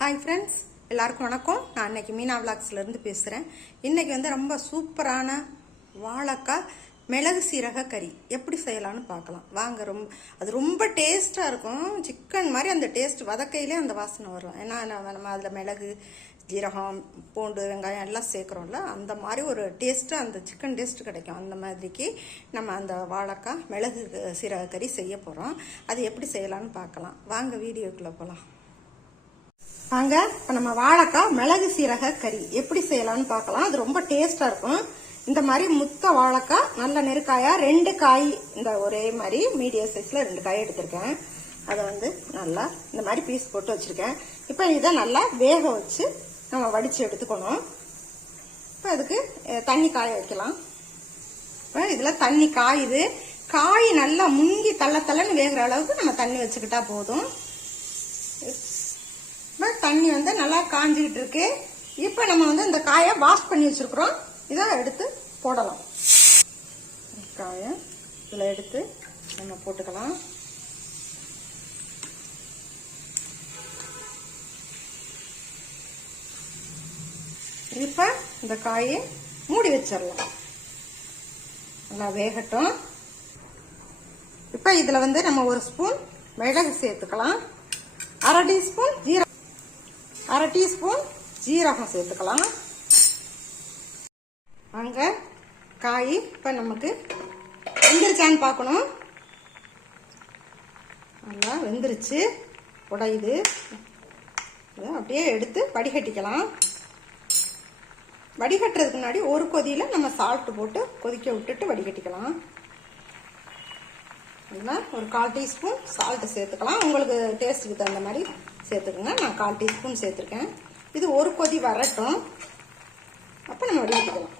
Hi friends எல்லாருக்கும் வணக்கம். நான் இன்னைக்கு மீனா விளாக்ஸ்லேருந்து பேசுகிறேன் இன்றைக்கி வந்து ரொம்ப சூப்பரான வாழைக்காய் மிளகு சீரக கறி. எப்படி செய்யலாம்னு பார்க்கலாம். வாங்க ரொம்ப அது ரொம்ப டேஸ்ட்டாக இருக்கும். சிக்கன் மாதிரி அந்த டேஸ்ட் வதக்கையிலே அந்த வாசனை வரும். ஏன்னா நம்ம அதில் மிளகு ஜீரகம் பூண்டு வெங்காயம் எல்லாம் சேர்க்குறோம்ல அந்த மாதிரி ஒரு டேஸ்ட்டு அந்த சிக்கன் டேஸ்ட்டு கிடைக்கும். அந்த மாதிரிக்கு நம்ம அந்த வாழைக்காய் மிளகு சீரக கறி செய்ய போகிறோம் அது எப்படி செய்யலாம்னு பார்க்கலாம். வாங்க வீடியோக்குள்ளே போகலாம் வாங்க இப்போ நம்ம வாழைக்காய் மிளகு சீரக கறி. எப்படி செய்யலாம்னு பார்க்கலாம். அது ரொம்ப டேஸ்ட்டாக இருக்கும். இந்த மாதிரி முத்த வாழைக்காய் நல்ல நெருக்காயாக ரெண்டு காய் இந்த ஒரே மாதிரி மீடியம் சைஸில் ரெண்டு காய் எடுத்திருக்கேன். அதை வந்து நல்லா இந்த மாதிரி பீஸ் போட்டு வச்சுருக்கேன். இப்போ இதை நல்லா வேக வச்சு நம்ம வடித்து எடுத்துக்கணும். இப்போ அதுக்கு தண்ணி காய வைக்கலாம். இப்போ இதில் தண்ணி காயுது. காய் நல்லா முங்கி தள்ள தள்ளன்னு வேகிற அளவுக்கு நம்ம தண்ணி வச்சுக்கிட்டா போதும். தண்ணி வந்து நல்லா காஞ்சிக்கிட்டு இருக்கு. இப்போ நம்ம வந்து இந்த காயை வாஷ் பண்ணி வச்சிருக்கிறோம். இதை எடுத்து போடலாம். காயை இதில் எடுத்து நம்ம போட்டுக்கலாம். இப்போ இந்த காயை மூடி வச்சிடலாம். நல்லா வேகட்டும். இப்போ இதில் வந்து நம்ம ஒரு ஸ்பூன் மிளகு சேர்த்துக்கலாம். அரை டீஸ்பூன் ஜீரகம் அரை டீஸ்பூன் ஜீரகம் சேர்த்துக்கலாம். அங்க காய் இப்போ நமக்கு வெந்துருச்சான்னு பார்க்கணும். நல்லா வெந்துருச்சு. உடையுது. இதை அப்படியே எடுத்து வடிகட்டிக்கலாம். வடிகட்டுறதுக்கு முன்னாடி ஒரு கொதியில் நம்ம சால்ட் போட்டு கொதிக்க விட்டுட்டு வடிகட்டிக்கலாம். நல்லா ஒரு கால் டீஸ்பூன் சால்ட் சேர்த்துக்கலாம். உங்களுக்கு டேஸ்ட்டுக்கு தகுந்த மாதிரி சேர்த்துக்கோங்க. நான் கால் டீஸ்பூன் சேர்த்துருக்கேன். இது ஒரு கொதி வரட்டும். அப்போ நம்ம வடிகட்டிக்கலாம்.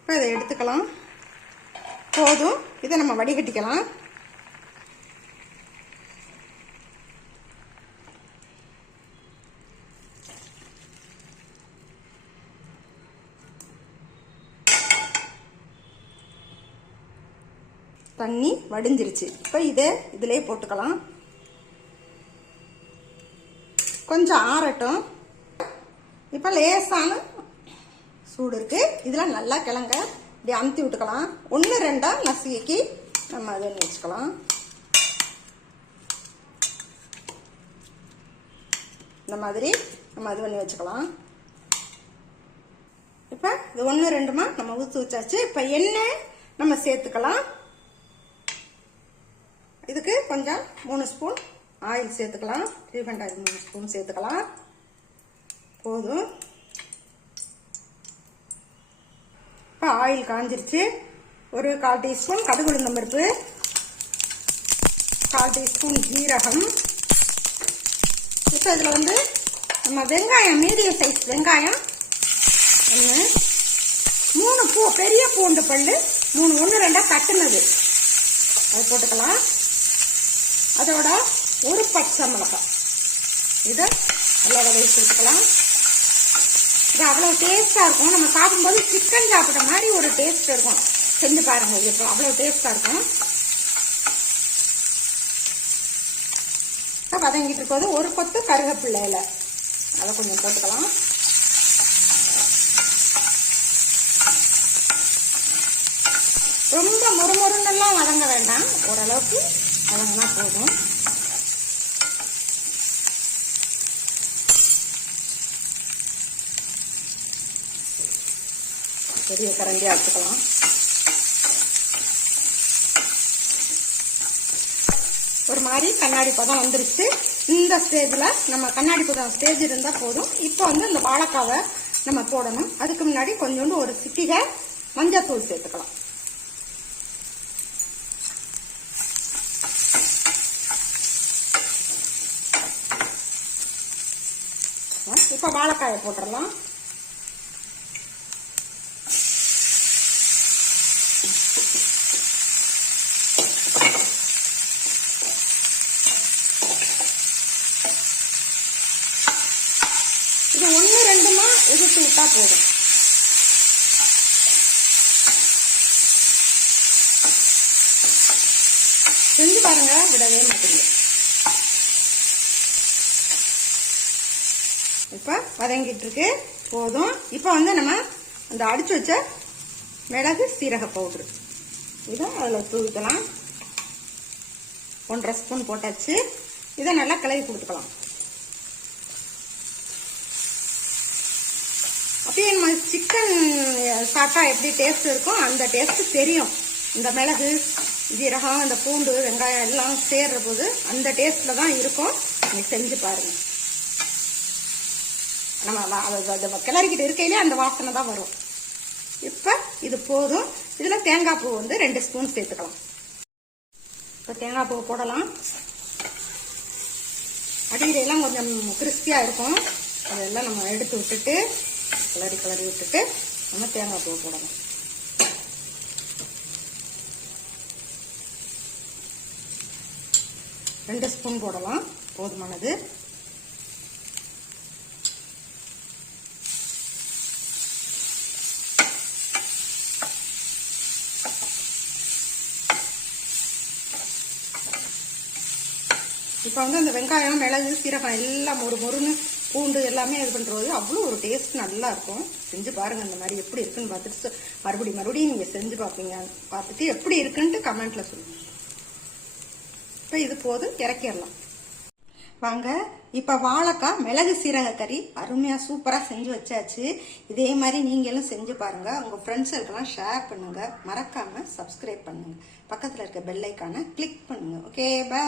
இப்போ இதை எடுத்துக்கலாம். போதும். இதை நம்ம வடிகட்டிக்கலாம். தண்ணி வடிஞ்சிருச்சு. இப்போ இதை இதிலே போட்டுக்கலாம். கொஞ்சம் ஆறட்டும். இப்போ லேசான சூடு இருக்கு. இதில் நல்லா கிழங்க இப்படி அமுத்தி விட்டுக்கலாம். ஒன்று ரெண்டா நசுக்கி நம்ம அதை வச்சுக்கலாம். இந்த மாதிரி நம்ம அது பண்ணி வச்சுக்கலாம். இப்போ இது ஒன்று ரெண்டுமா நம்ம ஊற்றி வச்சாச்சு. இப்போ எண்ணெய் நம்ம சேர்த்துக்கலாம். இதுக்கு கொஞ்சம் மூணு ஸ்பூன் ஆயில் சேர்த்துக்கலாம். ரீஃபண்ட் ஆயில் மூணு ஸ்பூன் சேர்த்துக்கலாம். போதும். இப்போ ஆயில் காஞ்சிருச்சு. ஒரு கால் டீஸ்பூன் கடுகு உளுந்தம் பருப்பு. கால் டீஸ்பூன் ஜீரகம். இப்போ இதில் வந்து நம்ம வெங்காயம் மீடியம் சைஸ் வெங்காயம். ஒன்று மூணு பூ பெரிய பூண்டு பல்லு. மூணு ஒன்று ரெண்டாக கட்டுனது அது போட்டுக்கலாம். அதோட ஒரு பச்சை மிளகாய். இதை நல்லா வதவி கொடுத்துக்கலாம் இது அவ்வளோ டேஸ்ட்டாக இருக்கும். நம்ம சாப்பிடும்போது சிக்கன் சாப்பிட்ற மாதிரி ஒரு டேஸ்ட் இருக்கும். செஞ்சு பாருங்கள் இது இப்போ அவ்வளோ டேஸ்ட்டாக இருக்கும். இப்போ வதங்கிட்டு இருக்கும்போது ஒரு கொத்து கருவேப்பிள்ளை அதை கொஞ்சம் போட்டுக்கலாம். ரொம்ப முறுமுறுன்னெல்லாம் வதங்க வேண்டாம். ஓரளவுக்கு வதங்கினா போதும். பெரிய கரண்டியாக எடுத்துக்கலாம் ஒரு மாதிரி கண்ணாடி பதம் வந்துருச்சு. இந்த ஸ்டேஜில் நம்ம கண்ணாடி பதம் ஸ்டேஜ் இருந்தால் போதும். இப்போ வந்து இந்த வாழைக்காவை நம்ம போடணும். அதுக்கு முன்னாடி கொஞ்சோண்டு ஒரு சிட்டிகை மஞ்சத்தூள் சேர்த்துக்கலாம். இப்போ வாழைக்காயை போட்டுடலாம். இது ஒன்று ரெண்டுமா உதுத்து விட்டா போதும். செஞ்சு பாருங்க விடவே மாட்டீங்க இப்போ வதங்கிட்டு இருக்கு. போதும். இப்போ வந்து நம்ம அந்த அடிச்சு வச்ச மிளகு சீரக பவுட்ரு. இதை அதில் தூவிக்கலாம். ஒன்றரை ஸ்பூன் போட்டாச்சு. இதை நல்லா கிளறி கொடுத்துக்கலாம். அப்படியே நம்ம சிக்கன் சாப்பிட்டா எப்படி டேஸ்ட் இருக்கும் அந்த டேஸ்ட் தெரியும். இந்த மிளகு ஜீரகம் இந்த பூண்டு வெங்காயம் எல்லாம் சேர்ற போது அந்த டேஸ்ட்டில் தான் இருக்கும். நீங்கள் செஞ்சு பாருங்கள் நம்ம வ- கிளறிக்கிட்டு இருக்கையிலே அந்த வாசனை தான் வரும். இப்போ இது போதும். இதில் தேங்காய் பூ வந்து ரெண்டு ஸ்பூன் சேர்த்துக்கலாம். இப்போ தேங்காய் பூ போடலாம். அடியில எல்லாம் கொஞ்சம் கிறிஸ்பியாக இருக்கும். அதெல்லாம் நம்ம எடுத்து விட்டுட்டு கிளறி கிளறி விட்டுட்டு நம்ம தேங்காய் பூ போடலாம். ரெண்டு ஸ்பூன் போடலாம். போதுமானது. இப்போ வந்து அந்த வெங்காயம் மிளகு சீரகம் எல்லாம் ஒரு மொறுன்னு பூண்டு எல்லாமே இது பண்ணுறது அவ்வளோ ஒரு டேஸ்ட் நல்லா இருக்கும். செஞ்சு பாருங்க அந்த மாதிரி எப்படி இருக்குன்னு பார்த்துட்டு மறுபடியும் மறுபடியும் நீங்கள் செஞ்சு பார்ப்பீங்க. பார்த்துட்டு எப்படி இருக்குன்ட்டு கமெண்ட்ல சொல்லுங்க. இப்போ இது போதும் இறக்கிடலாம். வாங்க இப்போ வாழைக்காய் மிளகு சீரக கறி அருமையாக சூப்பராக செஞ்சு வச்சாச்சு. இதே மாதிரி நீங்களும் செஞ்சு பாருங்கள் உங்கள் ஃப்ரெண்ட்ஸுக்கெல்லாம் ஷேர் பண்ணுங்கள் மறக்காமல் சப்ஸ்கிரைப் பண்ணுங்கள் பக்கத்தில் இருக்க பெல்லைக்கான கிளிக் பண்ணுங்கள் ஓகே பை